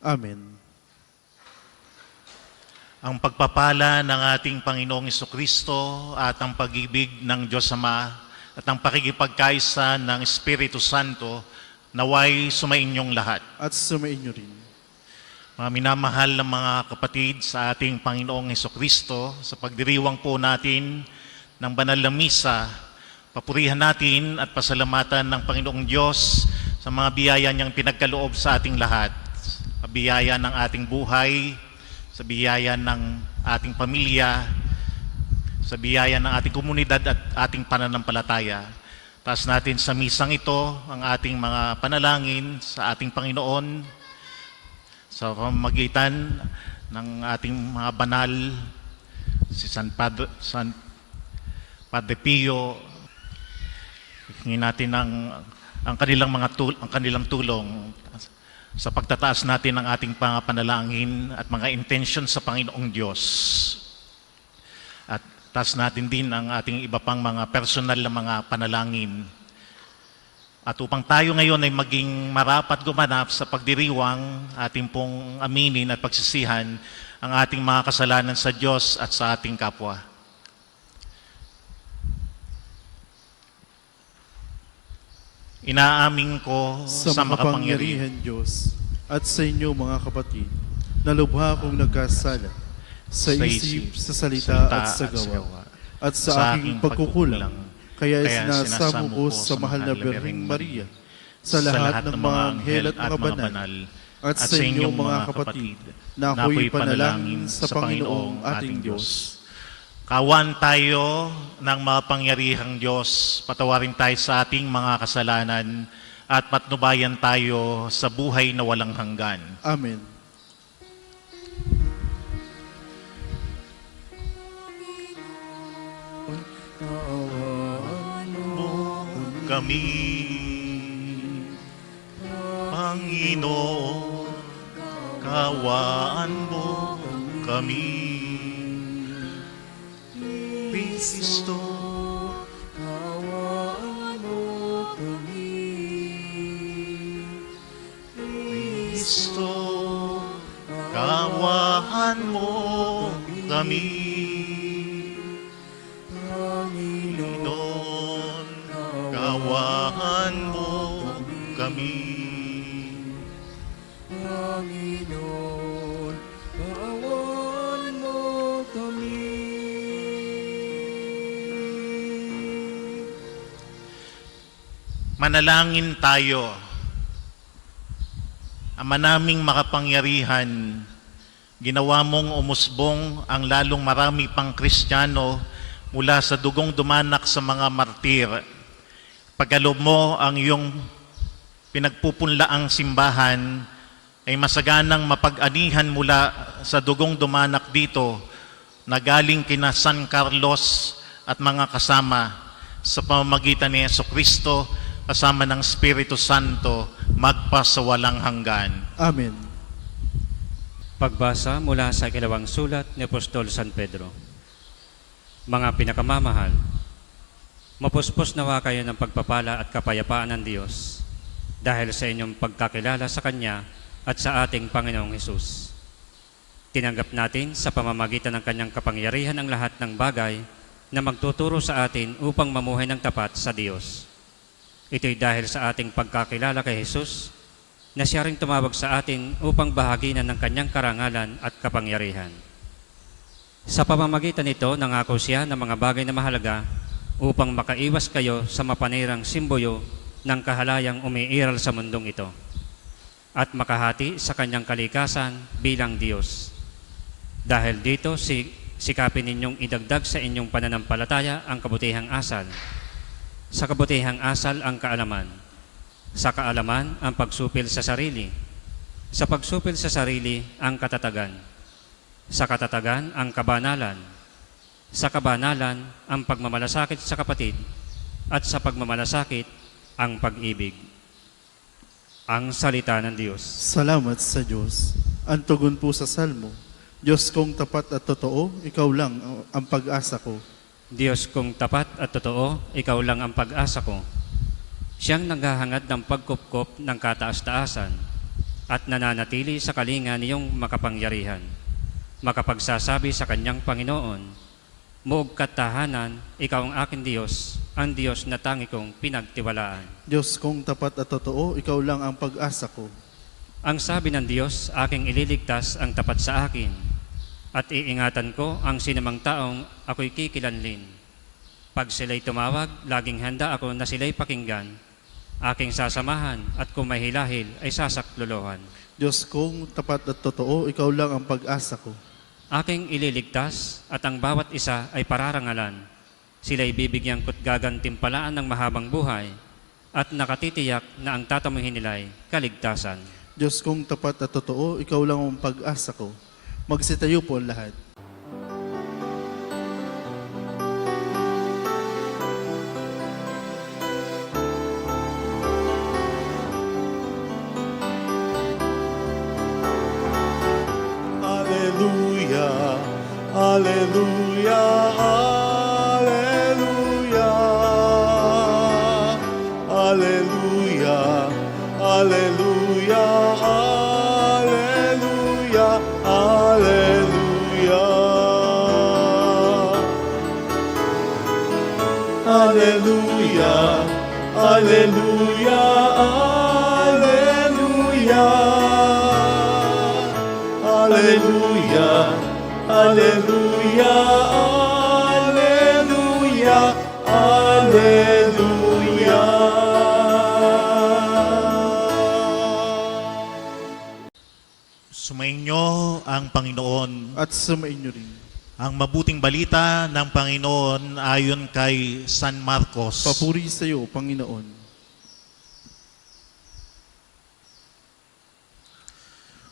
Amen. Ang pagpapala ng ating Panginoong Jesucristo at ang pag-ibig ng Diyos Ama at ang pakikipagkaisa ng Espiritu Santo naway sumainyong lahat. At sumainyo rin. Mga minamahal na mga kapatid sa ating Panginoong Jesucristo, sa pagdiriwang po natin ng banal na misa, papurihan natin at pasalamatan ng Panginoong Diyos sa mga biyaya niyang pinagkaloob sa ating lahat. Sa biyaya ng ating buhay, sa biyaya ng ating pamilya, sa biyaya ng ating komunidad at ating pananampalataya. Taas natin sa misang ito ang ating mga panalangin sa ating Panginoon sa pamamagitan ng ating mga banal, si San Padre Pio. Hingin natin ang kanilang tulong sa pagtataas natin ng ating panalangin at mga intention sa Panginoong Diyos. At taas natin din ang ating iba pang mga personal na mga panalangin. At upang tayo ngayon ay maging marapat gumanap sa pagdiriwang, ating pong aminin at pagsisihan ang ating mga kasalanan sa Diyos at sa ating kapwa. Inaamin ko Sa makapangyarihan Diyos at sa inyo mga kapatid, na lubha akong nagkasala sa isip, sa salita at sa gawa, at sa aking pagkukulang. Kaya sinasamo ko sa mahal na Birheng Maria, sa lahat ng mga anghel at mga banal, at sa inyong mga kapatid, na ako'y panalangin sa Panginoong ating Diyos. Kawan tayo ng mapangyarihang Diyos, patawarin tayo sa ating mga kasalanan at patnubayan tayo sa buhay na walang hanggan. Amen. Kami, Panginoon, kawaan mo kami. Kristo, kawaan mo kami. Kristo, kawaan mo kami. Panginoon, kawaan mo kami. Panginoon, kawaan mo kami. Manalangin tayo. Ama naming makapangyarihan, ginawa mong umusbong ang lalong marami pang Kristiyano mula sa dugong dumanak sa mga martir. Pagkaloob mo ang iyong pinagpupunlaang simbahan ay masaganang mapag-anihan mula sa dugong dumanak dito na galing kina San Carlos at mga kasama sa pamamagitan ni Jesucristo kasama ng Espiritu Santo magpasawalang hanggan. Amen. Pagbasa mula sa ikalawang sulat ni Apostol San Pedro. Mga pinakamamahal, mapuspos nawa kayo ng pagpapala at kapayapaan ng Diyos dahil sa inyong pagkakilala sa Kanya at sa ating Panginoong Hesus. Tinanggap natin sa pamamagitan ng Kanyang kapangyarihan ang lahat ng bagay na magtuturo sa atin upang mamuhay ng tapat sa Diyos. Ito'y dahil sa ating pagkakilala kay Hesus na siya ring tumawag sa atin upang bahaginan ng Kanyang karangalan at kapangyarihan. Sa pamamagitan nito, nangako siya ng mga bagay na mahalaga upang makaiwas kayo sa mapanirang simboyo ng kahalayang umiiral sa mundong ito at makahati sa Kanyang kalikasan bilang Diyos. Dahil dito, sikapin ninyong idagdag sa inyong pananampalataya ang kabutihang asal. Sa kabutihang asal ang kaalaman. Sa kaalaman ang pagsupil sa sarili. Sa pagsupil sa sarili ang katatagan. Sa katatagan ang kabanalan. Sa kabanalan ang pagmamalasakit sa kapatid. At sa pagmamalasakit ang pag-ibig. Ang salita ng Diyos. Salamat sa Diyos. Ang tugon po sa salmo, Diyos kong tapat at totoo, ikaw lang ang pag-asa ko. Diyos kong tapat at totoo, ikaw lang ang pag-asa ko. Siyang naghahangad ng pagkupkop ng kataas-taasan, at nananatili sa kalinga niyong makapangyarihan, makapagsasabi sa kanyang Panginoon, Muog katahanan, ikaw ang aking Diyos, ang Diyos na tangi kong pinagtiwalaan. Diyos kong tapat at totoo, ikaw lang ang pag-asa ko. Ang sabi ng Diyos, aking ililigtas ang tapat sa akin, at iingatan ko ang sinamang taong ako'y kikilanlin. Pag sila'y tumawag, laging handa ako na sila'y pakinggan, aking sasamahan at kung may hilahil ay sasaklolohan. Diyos kong tapat at totoo, ikaw lang ang pag-asa ko. Aking ililigtas at ang bawat isa ay pararangalan. Sila'y bibigyan ko't gagantimpalaan ng mahabang buhay at nakatitiyak na ang tatamuhin nila'y kaligtasan. Diyos kong tapat at totoo, ikaw lang ang pag-asa ko. Magsitayo po ang lahat. Hallelujah, hallelujah, hallelujah, hallelujah, hallelujah, hallelujah, hallelujah, hallelujah, hallelujah, hallelujah. Hallelujah, hallelujah, hallelujah, hallelujah. Sumainyo ang Panginoon. At sumainyo rin. Ang mabuting balita ng Panginoon ayon kay San Marcos. Papuri sa iyo, Panginoon.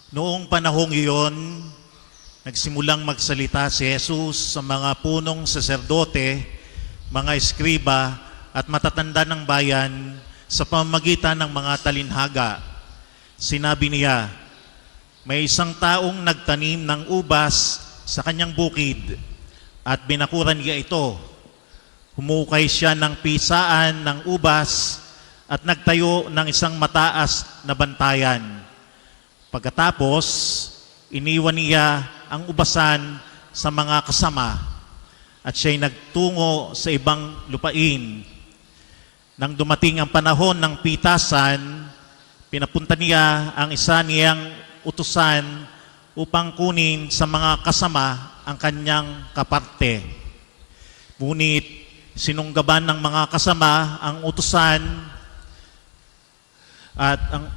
Noong panahong iyon, nagsimulang magsalita si Jesus sa mga punong saserdote, mga eskriba at matatanda ng bayan sa pamamagitan ng mga talinhaga. Sinabi niya, may isang taong nagtanim ng ubas sa kanyang bukid at binakuran niya ito. Humukay siya ng pisaan ng ubas at nagtayo ng isang mataas na bantayan. Pagkatapos, iniwan niya ang ubasan sa mga kasama at siya'y nagtungo sa ibang lupain. Nang dumating ang panahon ng pitasan, pinapunta niya ang isa niyang utusan upang kunin sa mga kasama ang kanyang kaparte. Ngunit sinunggaban ng mga kasama ang utusan at ang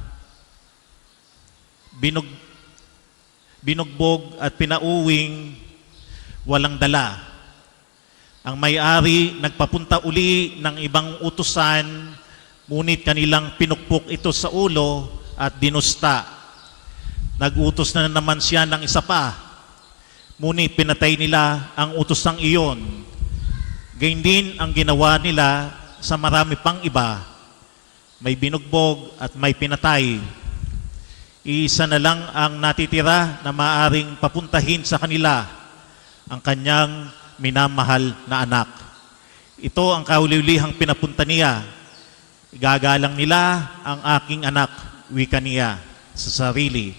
binugbog at pinauwing walang dala. Ang may-ari nagpapunta uli ng ibang utusan, ngunit kanilang pinukpok ito sa ulo at dinusta. Nag-utos na naman siya ng isa pa, ngunit pinatay nila ang utosang iyon. Gayun din ang ginawa nila sa marami pang iba. May binugbog at may pinatay. Iisa na lang ang natitira na maaring papuntahin sa kanila, ang kanyang minamahal na anak. Ito ang kauli-ulihang pinapunta niya. Igagalang nila ang aking anak, wika niya sa sarili.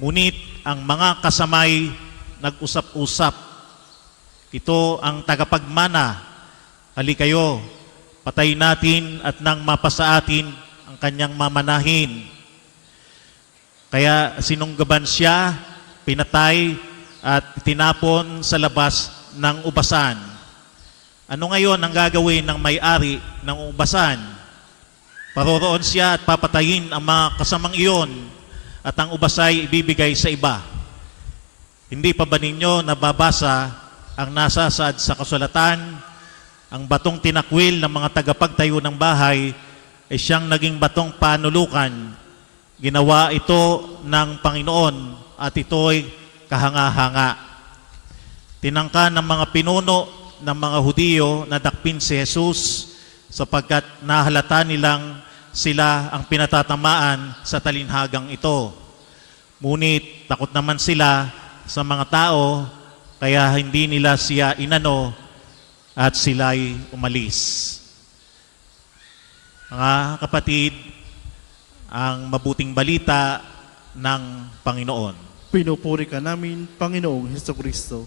Ngunit ang mga kasamay nag-usap-usap. Ito ang tagapagmana. Halikayo, patayin natin at nang mapasa atin ang kanyang mamanahin. Kaya sinunggaban siya, pinatay at tinapon sa labas ng ubasan. Ano ngayon ang gagawin ng may-ari ng ubasan? Paroroon siya at papatayin ang mga kasamang iyon at ang ubasay ibibigay sa iba. Hindi pa ba ninyo nababasa ang nasasaad sa kasulatan? Ang batong tinakwil ng mga tagapagtayo ng bahay ay siyang naging batong panulukan. Ginawa ito ng Panginoon at ito'y kahanga-hanga. Tinangka ng mga pinuno ng mga Hudiyo na dakpin si Jesus sapagkat nahalata nilang sila ang pinatatamaan sa talinhagang ito. Ngunit takot naman sila sa mga tao kaya hindi nila siya inano at sila'y umalis. Mga kapatid, ang mabuting balita ng Panginoon. Pinupuri ka namin, Panginoong Hesukristo.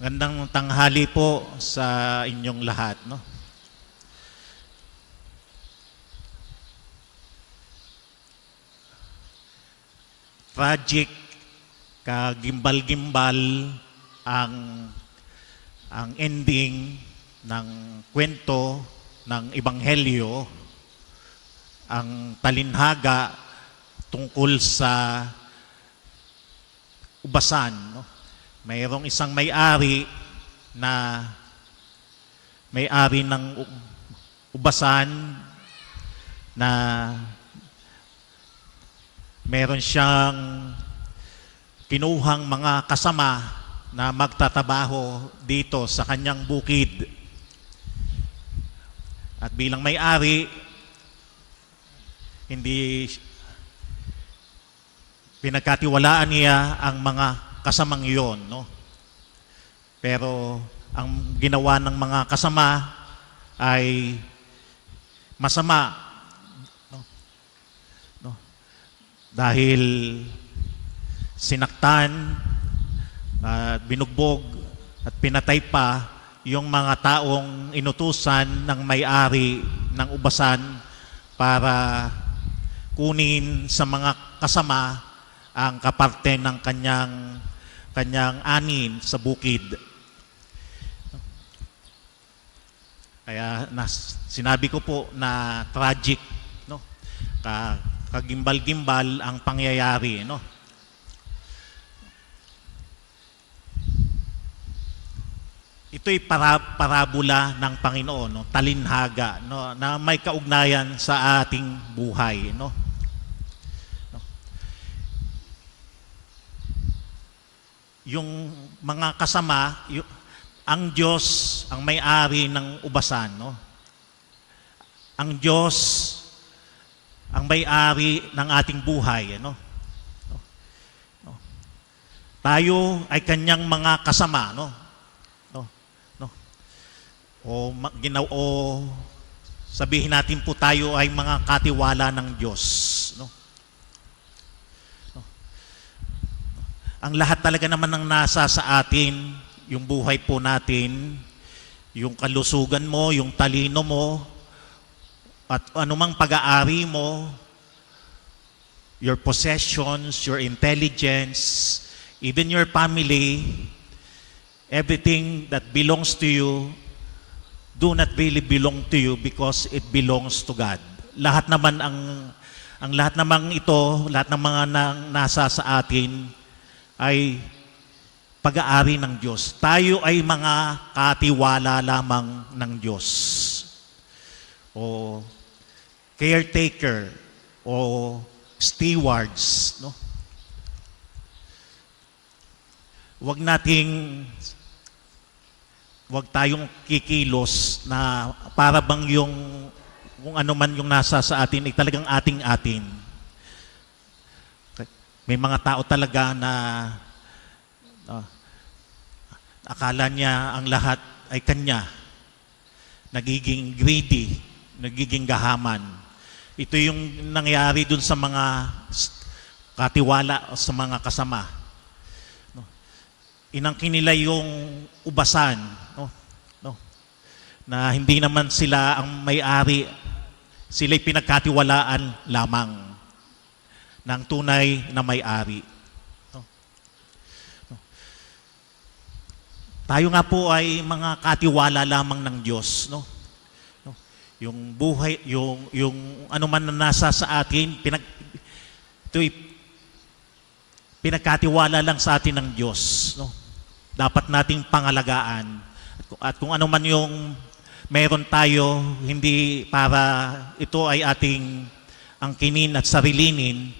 Gandang tanghali po sa inyong lahat, no? Tragic, kagimbal-gimbal ang ending ng kwento ng Ebanghelyo, ang talinhaga tungkol sa ubasan, no? Mayroong isang may-ari na may-ari ng ubasan na meron siyang kinuhang mga kasama na magtatabaho dito sa kanyang bukid. At bilang may-ari, hindi pinagkatiwalaan niya ang mga kasamang iyon, no? Pero ang ginawa ng mga kasama ay masama, no? No? Dahil sinaktan at binugbog at pinatay pa yung mga taong inutusan ng may-ari ng ubasan para kunin sa mga kasama ang kaparte ng kanyang anin sa bukid. Kaya sinabi ko po na tragic, no? Kagimbal-gimbal ang pangyayari, no? Ito'y parabola ng Panginoon, no? Talinhaga, no? Na may kaugnayan sa ating buhay, no? Yung mga kasama, ang Diyos ang may-ari ng ubasan, no? Ang Diyos ang may-ari ng ating buhay, no? Tayo ay kanyang mga kasama, no? O sabihin natin po tayo ay mga katiwala ng Diyos, no? Ang lahat talaga naman ng nasa sa atin, yung buhay po natin, yung kalusugan mo, yung talino mo, at anumang pag-aari mo, your possessions, your intelligence, even your family, everything that belongs to you, do not really belong to you because it belongs to God. Lahat naman ang lahat namang ito, lahat ng mga nasa sa atin, ay pag-aari ng Diyos. Tayo ay mga katiwala lamang ng Diyos. O caretaker o stewards, no? Huwag tayong kikilos na para bang yung kung ano man yung nasa sa atin ay talagang ating-atin. May mga tao talaga na akala niya ang lahat ay kanya. Nagiging greedy, nagiging gahaman. Ito yung nangyari dun sa mga katiwala o sa mga kasama. Inangkin nila yung ubasan, na hindi naman sila ang may-ari, sila'y pinagkatiwalaan lamang ng tunay na may-ari. Tayo nga po ay mga katiwala lamang ng Diyos, no? Yung buhay, yung ano man na nasa sa atin, ito'y pinagkatiwala lang sa atin ng Diyos, no? Dapat nating pangalagaan. At kung ano man yung meron tayo, hindi para ito ay ating angkinin at sarilinin,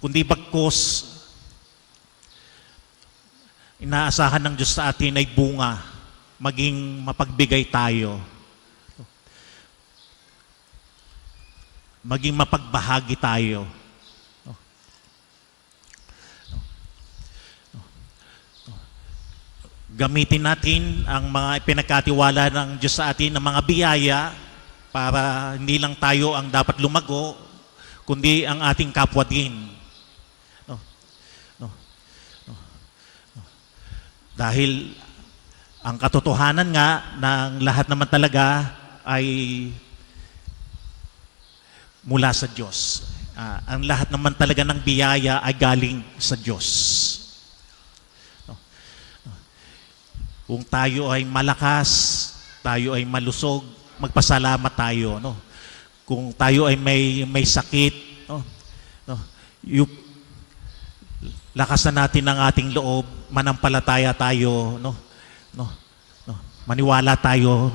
kundi bagkus inaasahan ng Diyos sa atin ay bunga, maging mapagbigay tayo, maging mapagbahagi tayo. Gamitin natin ang mga ipinagkatiwala ng Diyos sa atin ng mga biyaya para hindi lang tayo ang dapat lumago, kundi ang ating kapwa din. No? No? No? No? Dahil ang katotohanan nga ng lahat naman talaga ay mula sa Diyos. Ang lahat naman talaga ng biyaya ay galing sa Diyos. No? No? Kung tayo ay malakas, tayo ay malusog, magpasalamat tayo. No? Kung tayo ay may sakit, no? No? Lakasan natin ang ating loob, manampalataya tayo, no? No? No? Maniwala tayo,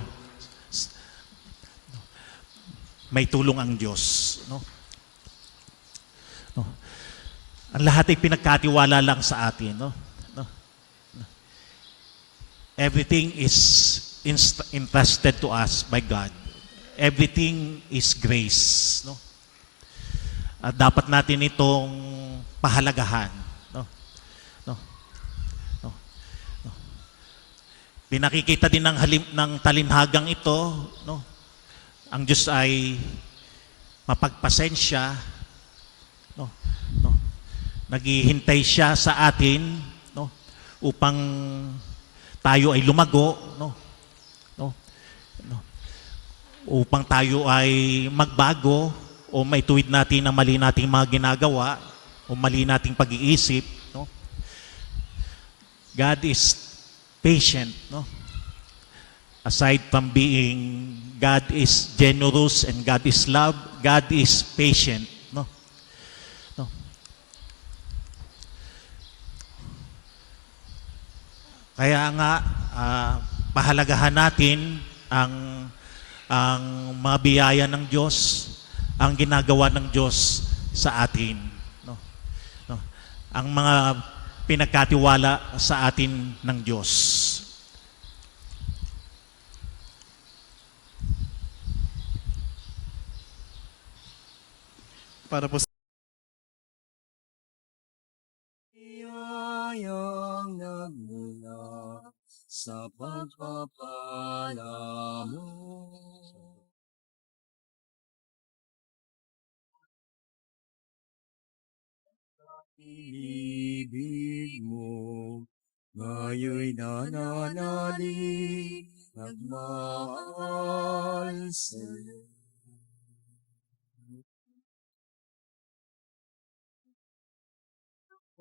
may tulong ang Diyos. No? No? Ang lahat ay pinagkatiwala lang sa atin. No? No? No? Everything is entrusted to us by God. Everything is grace. No? At dapat natin itong pahalagahan. No? No? No? No? Pinakikita din ng talinhagang ito, no? Ang Diyos ay mapagpasensya, no? No? Naghihintay siya sa atin, no? Upang tayo ay lumago, no? No? No? Upang tayo ay magbago o maituwid natin ang mali nating mga ginagawa o mali nating pag-iisip, no? God is patient, no? Aside from being God is generous and God is love, God is patient, no? No. Kaya nga pahalagahan natin ang mga biyaya ng Diyos, ang ginagawa ng Diyos sa atin, no? No. Ang mga pinagkatiwala sa atin ng Diyos. Para po Biyayang nagmula sa pagpapala mo. Ibig mo, ngayon nananalig, nagmahal sa'yo.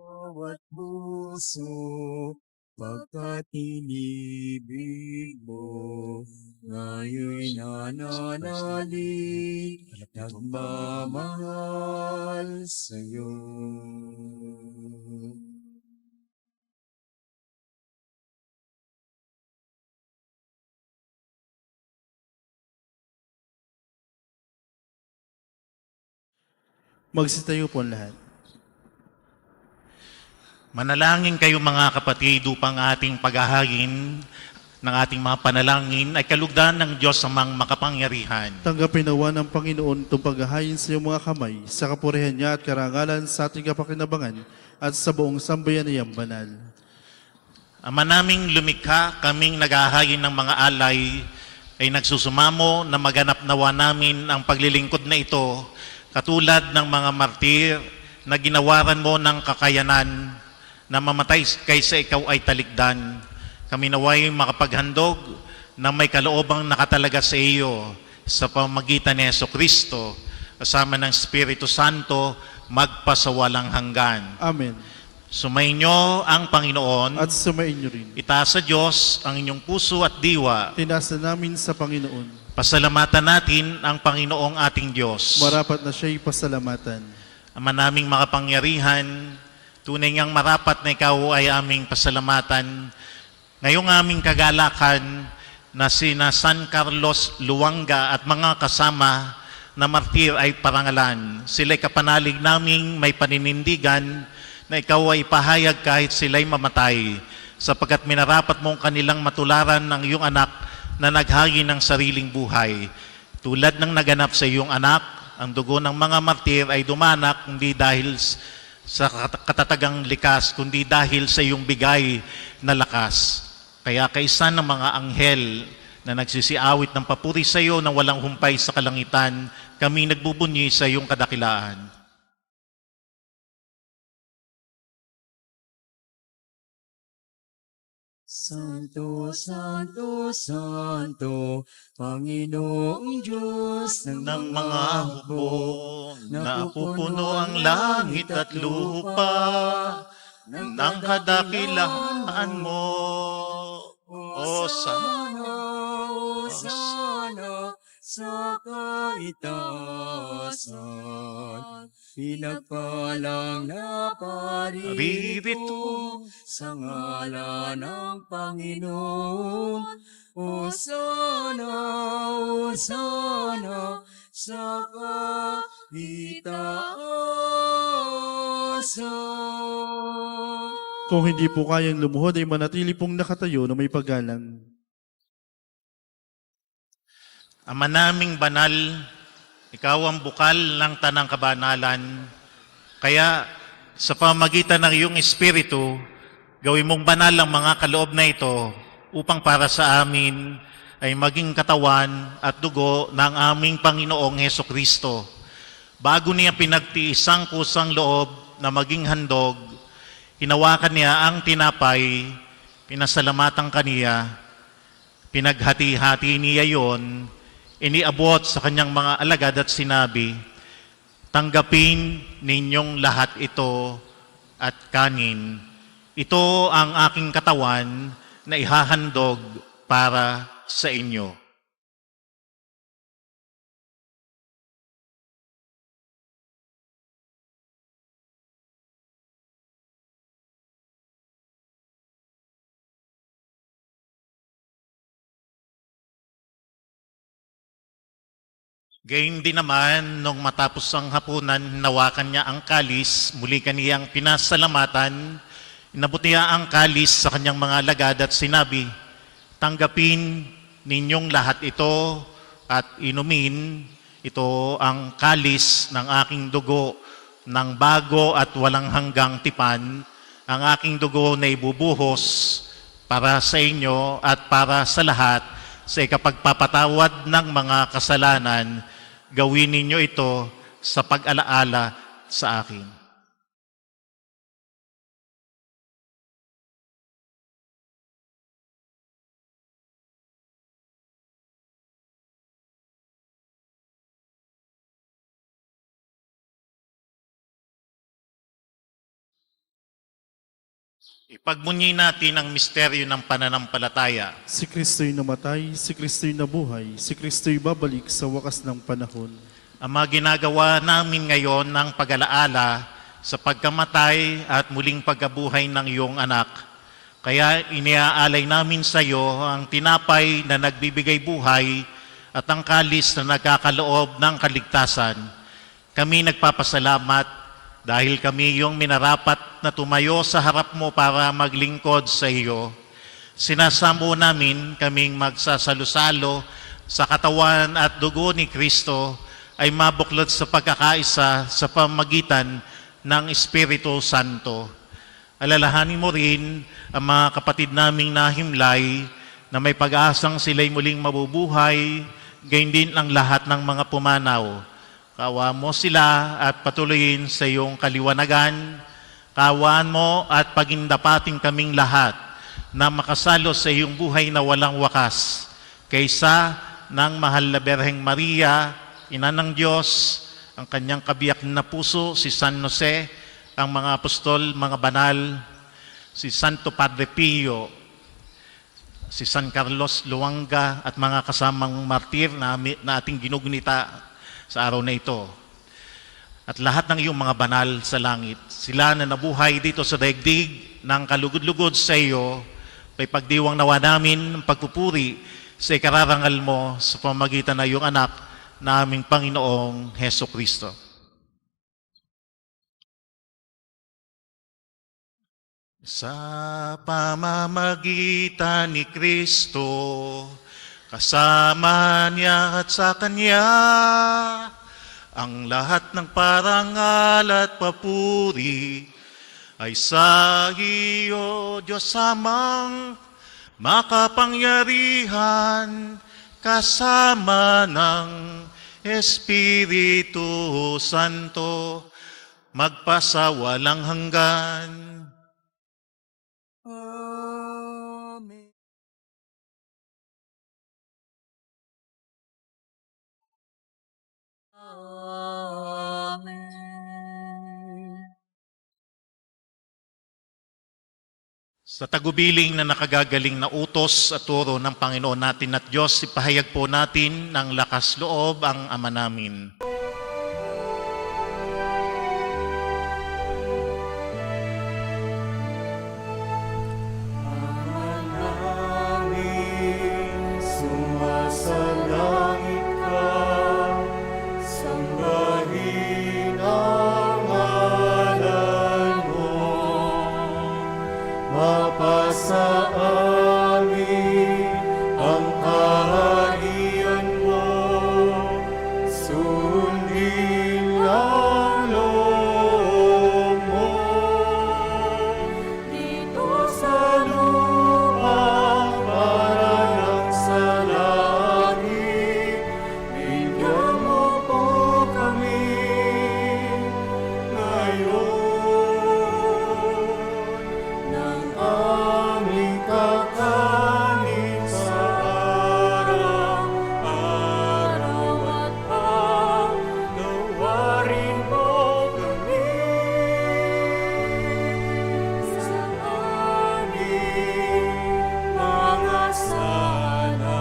Bawat puso, pagkat inibig mo, ngayon nananalig, nagmamahal sa'yo. magsitayo po ang lahat. Manalangin kayo mga kapatid upang ating paghahagin ng ating mga panalangin ay kalugdan ng Diyos amang makapangyarihan. Tanggapin nawa ng Panginoon itong paghahayin sa iyong mga kamay, sa kapurihan niya at karangalan sa ating kapakinabangan at sa buong sambayanayang banal. Ama naming lumikha, kaming naghahayin ng mga alay, ay nagsusumamo na maganap nawa namin ang paglilingkod na ito, katulad ng mga martir na ginawaran mo ng kakayanan na mamatay kaysa ikaw ay talikdan. Kami naway makapaghandog na may kaloobang nakatalaga sa iyo sa pamagitan ni Jesucristo, kasama ng Espiritu Santo, magpasawalang hanggan. Amen. Sumainyo ang Panginoon. At sumain niyo rin. Itaas sa Diyos ang inyong puso at diwa. Tinasa namin sa Panginoon. Pasalamatan natin ang Panginoong ating Diyos. Marapat na siya'y pasalamatan. Ama naming makapangyarihan, tunay ngang marapat na ikaw ay aming pasalamatan. Ngayong aming kagalakan na sina San Carlos Luanga at mga kasama na martir ay parangalan. Sila'y kapanalig naming may paninindigan na ikaw ay pahayag kahit sila'y mamatay, sapagkat minarapat mong kanilang matularan ng iyong anak na naghagi ng sariling buhay. Tulad ng naganap sa iyong anak, ang dugo ng mga martir ay dumanak hindi dahil sa katatagang likas, kundi dahil sa iyong bigay na lakas. Kaya kaisa ng mga anghel na nagsisiawit ng papuri sa iyo na walang humpay sa kalangitan, kami nagbubunyi sa iyong kadakilaan. Santo, Santo, Santo, Panginoong Diyos Ng mga hukbo na pupuno ang langit at lupa ng kadakilaan mo. O Sana, sana, sa kaitaasan, pinagpalang na paririto sa ngalan ng Panginoon. O sana, sa kaitaasan. Kung hindi po kayang lumuhod ay manatili pong nakatayo na may paggalang. Ama naming banal, ikaw ang bukal ng tanang kabanalan. Kaya sa pamagitan ng iyong Espiritu, gawin mong banal ang mga kaloob na ito upang para sa amin ay maging katawan at dugo ng aming Panginoong Hesukristo. Bago niya pinagtiisang kusang loob na maging handog, hinawakan niya ang tinapay, pinasalamatan kaniya, pinaghati-hati niya yon, iniabot sa kanyang mga alagad at sinabi, tanggapin ninyong lahat ito at kanin. Ito ang aking katawan na ihahandog para sa inyo. Gayun din naman, nung matapos ang hapunan, nawakan niya ang kalis, muli kaniyang pinasalamatan, inabot niya ang kalis sa kanyang mga alagad at sinabi, tanggapin ninyong lahat ito at inumin, ito ang kalis ng aking dugo, ng bago at walang hanggang tipan, ang aking dugo na ibubuhos para sa inyo at para sa lahat, sa ikapagpapatawad ng mga kasalanan. Gawin ninyo ito sa pag-alaala sa akin. Ipagmunyi natin ang misteryo ng pananampalataya. Si Kristo'y namatay, si Kristo'y nabuhay, si Kristo'y babalik sa wakas ng panahon. Ama, ginagawa namin ngayon ng pag-alaala sa pagkamatay at muling pagkabuhay ng iyong anak. Kaya iniaalay namin sa iyo ang tinapay na nagbibigay buhay at ang kalis na nagkakaloob ng kaligtasan. Kami nagpapasalamat dahil kami yung minarapat na tumayo sa harap mo para maglingkod sa iyo. Sinasamo namin kaming magsasalo-salo sa katawan at dugo ni Kristo ay mabuklod sa pagkakaisa sa pamagitan ng Espiritu Santo. Alalahanin mo rin ang mga kapatid naming nahimlay na may pag-asang sila'y muling mabubuhay, gayon din ang lahat ng mga pumanaw. Kaawaan mo sila at patuloyin sa iyong kaliwanagan. Kaawaan mo at pagindapating kaming lahat na makasalo sa iyong buhay na walang wakas. Kaysa ng mahal na Berheng Maria, Ina ng Diyos, ang kanyang kabiyak na puso, si San Jose, ang mga apostol, mga banal, si Santo Padre Pio, si San Carlos Luanga at mga kasamang martir na ating ginugunita sa araw na ito. At lahat ng iyong mga banal sa langit, sila na nabuhay dito sa daigdig ng kalugod-lugod sa iyo, may pagdiwang nawa namin ng pagpupuri sa ikararangal mo sa pamagitan ng iyong anak na aming Panginoong Hesukristo. Sa pamamagitan ni Kristo, kasama niya at sa Kanya, ang lahat ng parangal at papuri ay sa iyo, Diyos Amang makapangyarihan, kasama ng Espiritu Santo, magpasawalang hanggan. Amen. Amen. Sa tagubiling na nakagagaling na utos at turo ng Panginoon natin at Diyos, ipahayag po natin ng lakas loob ang Ama namin. Namin sumasalangit ka, sambahin ang ngalan mo, mapasa amin ang kaharian mo, sundin ang loob mo. Dito sa lupa para lang sa langit, bigyan mo po kami ngayon ng aming kakanin sa araw-araw at pagnawarin mo kami sa aming mga sala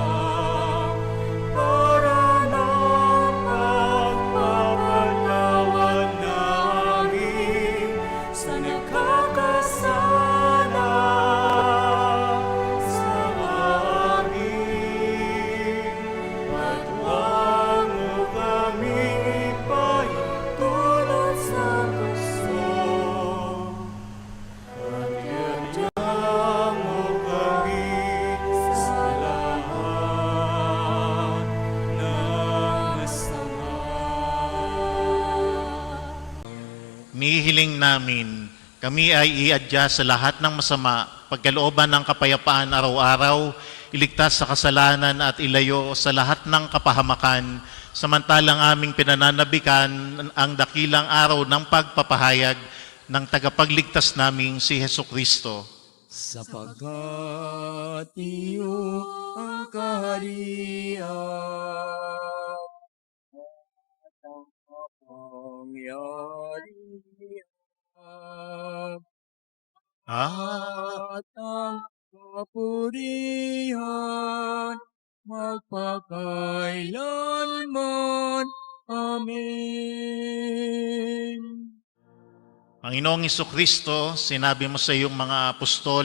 para ng pagpapatawad namin sa nagkakasala sa amin. At huwag mo kaming ipahintulot sa gusto, pagyadyan mo kami sa lahat ng masama. Nihiling namin, kami ay iadya sa lahat ng masama, pagkalooban ng kapayapaan araw-araw, iligtas sa kasalanan at ilayo sa lahat ng kapahamakan, samantalang aming pinananabikan ang dakilang araw ng pagpapahayag ng tagapagligtas naming si Hesukristo. Sapagkat iyo ang kaharian at ang kapangyarihan at ang kapurihan magpakailanman. Amen. Panginoong Hesukristo, sinabi mo sa iyong mga apostol,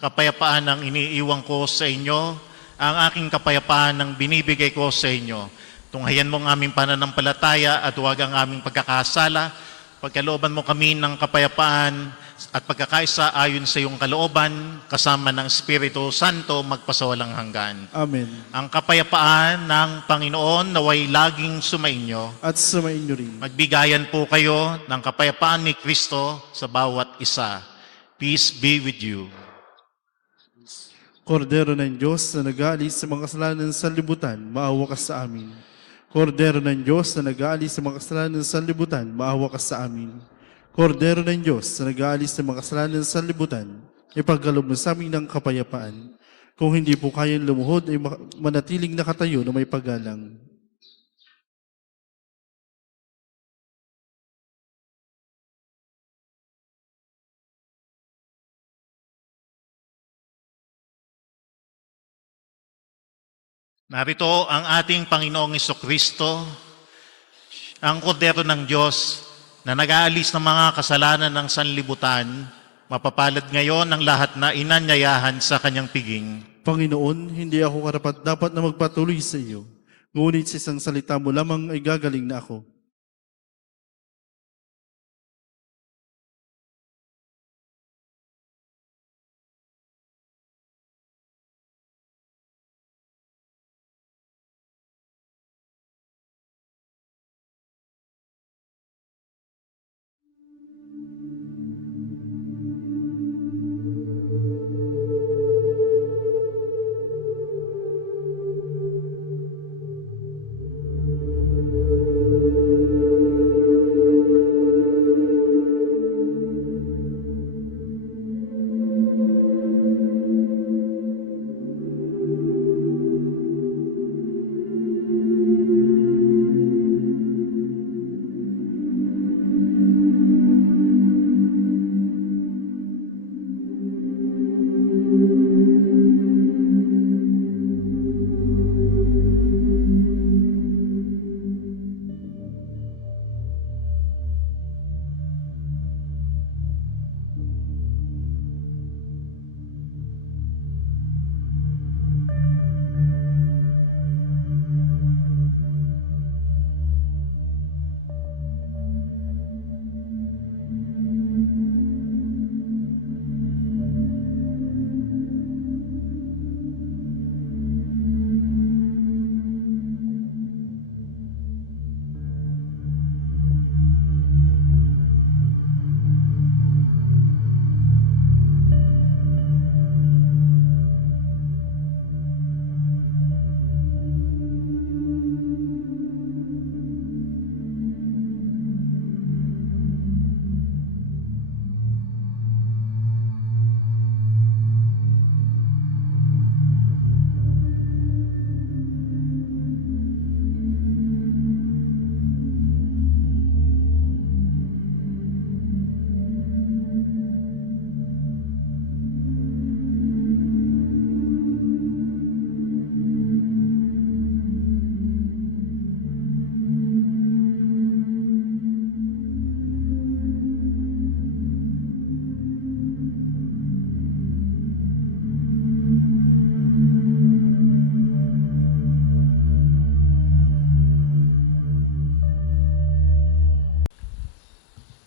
kapayapaan ang iniiwan ko sa inyo, ang aking kapayapaan ang binibigay ko sa inyo. Tunghayan mo ang aming pananampalataya at huwag ang aming pagkakasala. Pagkalooban mo kami ng kapayapaan at pagkakaisa ayon sa iyong kalooban, kasama ng Espiritu Santo, magpasawalang hanggan. Amen. Ang kapayapaan ng Panginoon naway laging sumainyo. At sumainyo rin. Magbigayan po kayo ng kapayapaan ni Kristo sa bawat isa. Peace be with you. Kordero ng Diyos na nag-aalis sa mga kasalanan sa libutan, maawa ka sa amin. Kordero ng Diyos na nag-aalis sa mga kasalanan sa libutan, maawa ka sa amin. Kordero ng Diyos na nag-aalis sa mga kasalanan sa libutan, ipagkaloob mo sa amin ng kapayapaan. Kung hindi po kayang lumuhod, ay manatiling nakatayo na may paggalang. Narito ang ating Panginoong Hesukristo, ang kordero ng Diyos na nag-aalis ng mga kasalanan ng sanlibutan, mapapalad ngayon ang lahat na inanyayahan sa kanyang piging. Panginoon, hindi ako karapat-dapat na magpatuloy sa iyo. Ngunit sa isang salita mo lamang ay gagaling na ako.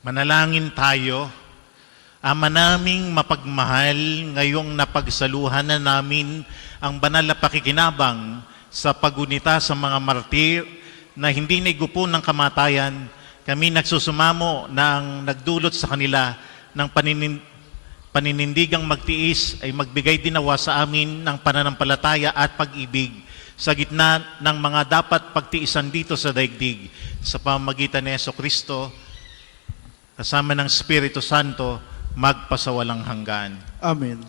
Manalangin tayo. Ama naming mapagmahal, ngayong napagsaluhan na namin ang banal na pakikinabang sa pagunita sa mga martir na hindi naigupo ng kamatayan, kami nagsusumamo na ang nagdulot sa kanila ng paninindigang magtiis ay magbigay dinawa sa amin ng pananampalataya at pag-ibig sa gitna ng mga dapat pagtiisan dito sa daigdig sa pamamagitan ni Jesucristo kasama ng Espiritu Santo magpasawalang hanggan. Amen.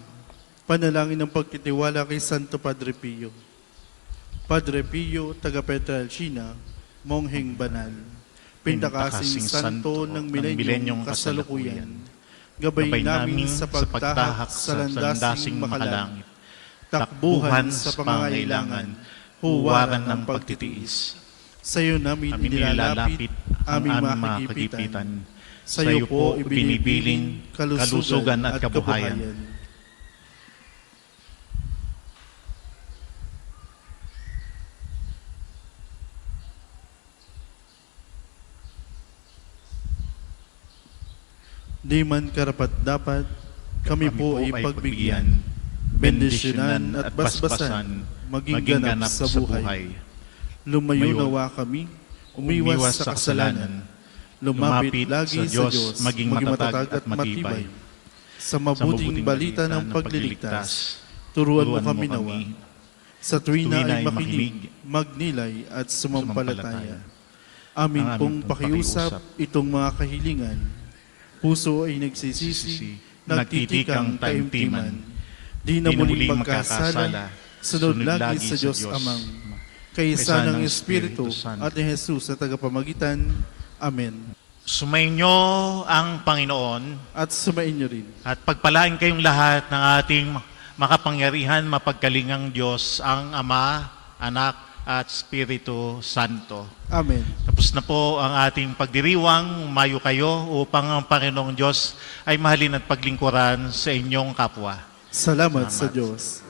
Panalangin ng pagtitiwala kay Santo Padre Pio. Padre Pio, taga Petralcina, mongheng banal, pintakasing santo ng milenyong kasalukuyan, gabay namin sa pagtahak sa landasing makalangit, takbuhan sa pangangailangan, huwaran ng pagtitiis. Sa iyo namin inilalapit aming mga kagipitan. Sa iyo po ibinibilin kalusugan at kabuhayan. Di man karapat-dapat, kami po ay pagbigyan, bendisyonan at basbasan, maging ganap sa buhay. Lumayo nawa kami, umiwas sa kasalanan, lumapit lagi sa Diyos, maging matatag at matibay. Sa mabuting balita ng pagliligtas, turuan mo kami nawa. Sa tuwina ay makinig, magnilay at sumampalataya. Amin pong pakiusap itong mga kahilingan. Puso ay nagsisisi, nagtitikang taimtiman. Di na muling magkasala, sunod lagi sa Diyos Amang, kaysa ng Espiritu at ni Jesus sa tagapamagitan. Amen. Sumainyo ang Panginoon At sumainyo rin. at pagpalain kayong lahat ng ating makapangyarihan, mapagkalingang Diyos, ang Ama, Anak, at Espiritu Santo. Amen. Tapos na po ang ating pagdiriwang, mayo kayo upang ang Panginoong Diyos ay mahalin at paglingkuran sa inyong kapwa. Salamat sa Diyos.